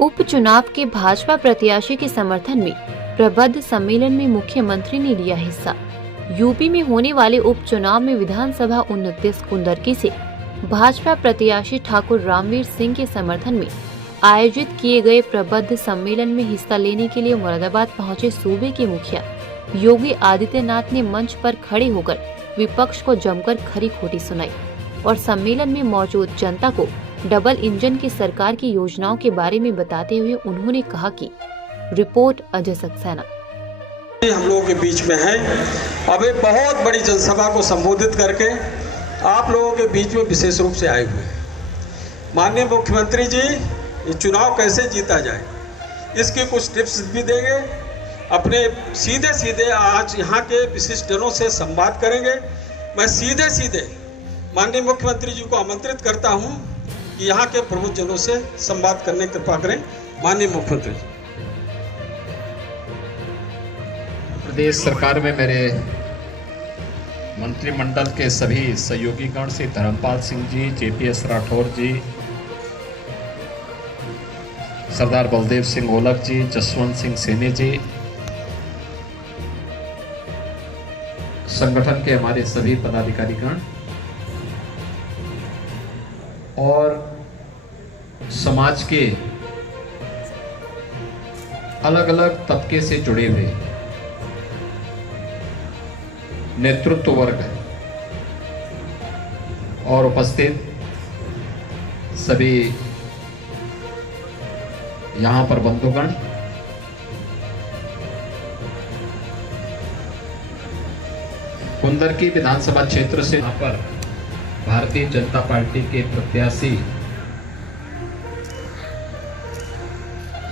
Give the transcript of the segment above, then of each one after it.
उपचुनाव के भाजपा प्रत्याशी के समर्थन में प्रबुद्ध सम्मेलन में मुख्यमंत्री ने लिया हिस्सा। यूपी में होने वाले उपचुनाव में विधानसभा 29 कुंदरकी से भाजपा प्रत्याशी ठाकुर रामवीर सिंह के समर्थन में आयोजित किए गए प्रबुद्ध सम्मेलन में हिस्सा लेने के लिए मुरादाबाद पहुंचे सूबे के मुखिया योगी आदित्यनाथ ने मंच पर खड़े होकर विपक्ष को जमकर खरी खोटी सुनाई और सम्मेलन में मौजूद जनता को डबल इंजन की सरकार की योजनाओं के बारे में बताते हुए उन्होंने कहा कि रिपोर्ट अजय सक्सेना हम लोगों के बीच में है। अब एक बहुत बड़ी जनसभा को संबोधित करके आप लोगों के बीच में विशेष रूप से आए हुए। माननीय मुख्यमंत्री जी, ये चुनाव कैसे जीता जाए इसकी कुछ टिप्स भी देंगे। अपने सीधे सीधे आज यहाँ के विशिष्ट जनों से संवाद करेंगे। मैं सीधे सीधे माननीय मुख्यमंत्री जी को आमंत्रित करता हूँ कि यहाँ के प्रमुख जनों से संवाद करने की कृपा करें। माननीय मुख्यमंत्री जी। प्रदेश सरकार में मेरे मंत्रिमंडल के सभी सहयोगीगण से धर्मपाल सिंह जी, JPS राठौर जी, सरदार बलदेव सिंह ओलख जी, जसवंत सिंह सेनी जी, संगठन के हमारे सभी पदाधिकारीगण और समाज के अलग अलग तबके से जुड़े हुए नेतृत्व वर्ग और उपस्थित सभी यहां पर बंधुगण, कुंदरकी विधानसभा क्षेत्र से यहां पर भारतीय जनता पार्टी के प्रत्याशी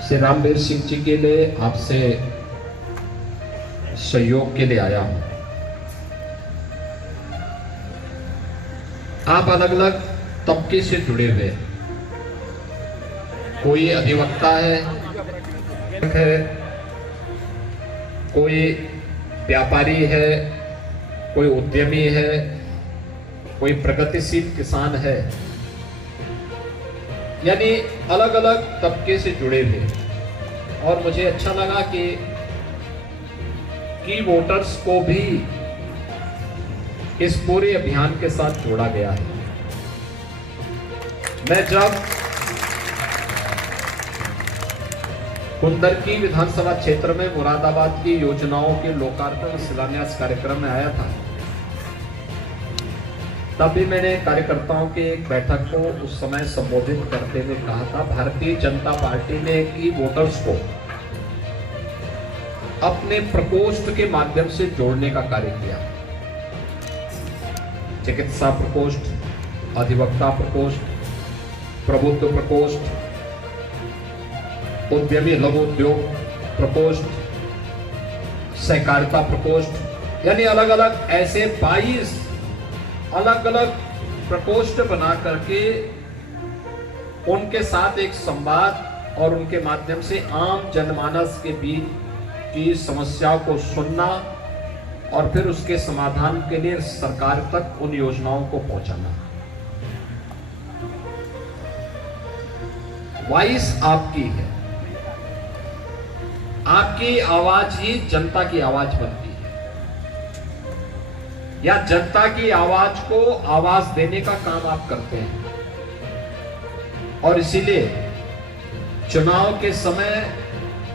श्री रामवीर सिंह जी के लिए आपसे सहयोग के लिए आया हूं। आप अलग अलग तबके से जुड़े हुए, कोई अधिवक्ता है, कोई व्यापारी है, कोई उद्यमी है, कोई प्रगतिशील किसान है, यानी अलग अलग तबके से जुड़े हुए। और मुझे अच्छा लगा कि वोटर्स को भी इस पूरे अभियान के साथ जोड़ा गया है। मैं जब कुंदरकी विधानसभा क्षेत्र में मुरादाबाद की योजनाओं के लोकार्पण शिलान्यास कार्यक्रम में आया था, तब भी मैंने कार्यकर्ताओं की एक बैठक को उस समय संबोधित करते हुए कहा था, भारतीय जनता पार्टी ने की वोटर्स को अपने प्रकोष्ठ के माध्यम से जोड़ने का कार्य किया। चिकित्सा प्रकोष्ठ, अधिवक्ता प्रकोष्ठ, प्रबुद्ध प्रकोष्ठ, उद्यमी लघु उद्योग प्रकोष्ठ, सहकारिता प्रकोष्ठ, यानी अलग अलग ऐसे 22 अलग अलग प्रकोष्ठ बना करके उनके साथ एक संवाद और उनके माध्यम से आम जनमानस के बीच की समस्याओं को सुनना और फिर उसके समाधान के लिए सरकार तक उन योजनाओं को पहुंचाना। वॉइस आपकी है, आपकी आवाज ही जनता की आवाज बनती है, या जनता की आवाज को आवाज देने का काम आप करते हैं। और इसीलिए चुनाव के समय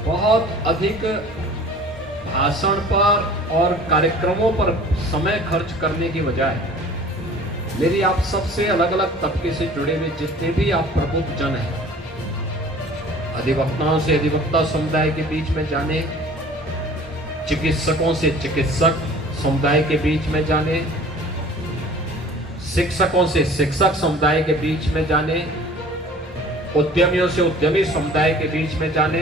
बहुत अधिक भाषण पर और कार्यक्रमों पर समय खर्च करने की बजाय मेरी आप सबसे अलग अलग तबके से जुड़े हुए जितने भी आप प्रबुद्ध जन हैं, अधिवक्ताओं से अधिवक्ता समुदाय के बीच में जाने, चिकित्सकों से चिकित्सक समुदाय के बीच में जाने, शिक्षकों से शिक्षक समुदाय के बीच में जाने, उद्यमियों से उद्यमी समुदाय के बीच में जाने,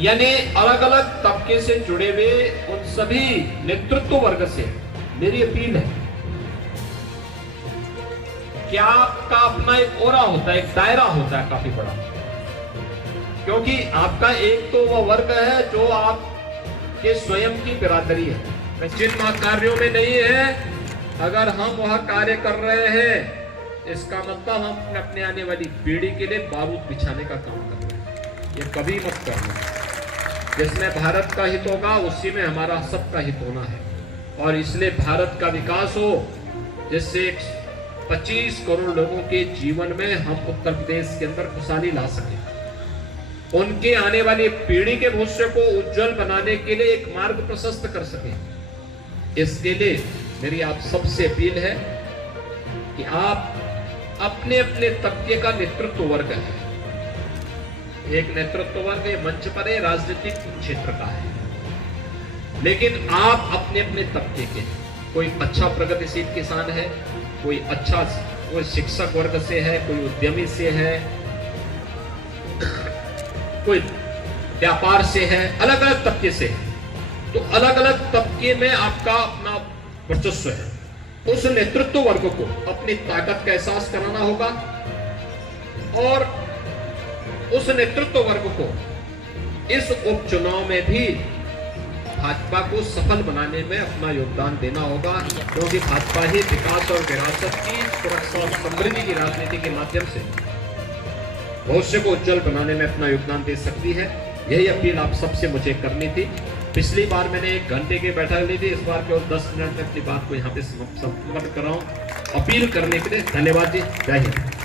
यानी अलग अलग तबके से जुड़े हुए उन सभी नेतृत्व वर्ग से मेरी अपील है कि आपका अपना एक ओरा होता है, एक दायरा होता है काफी बड़ा, क्योंकि आपका एक तो वह वर्ग है जो आपके स्वयं की बिरादरी है। जिन कार्यों में नहीं है, अगर हम वह कार्य कर रहे हैं इसका मतलब हम अपने आने वाली पीढ़ी के लिए बारूद बिछाने का काम कर रहे हैं। ये कभी मत करना। जिसमें भारत का हित होगा उसी में हमारा सबका हित होना है, और इसलिए भारत का विकास हो, जिससे 25 करोड़ लोगों के जीवन में हम उत्तर प्रदेश के अंदर खुशहाली ला सकें, उनके आने वाली पीढ़ी के भविष्य को उज्जवल बनाने के लिए एक मार्ग प्रशस्त कर सकें। इसके लिए मेरी आप सबसे अपील है कि आप अपने अपने तबके का नेतृत्व वर्ग है, एक नेतृत्व वर्ग मंच पर है, राजनीतिक क्षेत्र का है, लेकिन आप अपने अपने तबके के, कोई अच्छा प्रगतिशील किसान है, कोई शिक्षक वर्ग से है, कोई उद्यमी से है, कोई व्यापार से है, अलग अलग तबके से है। तो अलग अलग तबके में आपका अपना वर्चस्व है। उस नेतृत्व वर्ग को अपनी ताकत का एहसास कराना होगा, और उस नेतृत्व वर्ग को इस उपचुनाव में भी भाजपा को सफल बनाने में अपना योगदान देना होगा, क्योंकि भाजपा ही विकास और विरासत की सुरक्षा और समृद्धि की राजनीति के माध्यम से भविष्य को उज्जवल बनाने में अपना योगदान दे सकती है। यही अपील आप सबसे मुझे करनी थी। पिछली बार मैंने 1 घंटे की बैठक ली थी, इस बार केवल 10 मिनट में अपनी बात को यहाँ पे समाप्त कर रहा हूँ। अपील करने के लिए धन्यवाद जी। जय हिंद।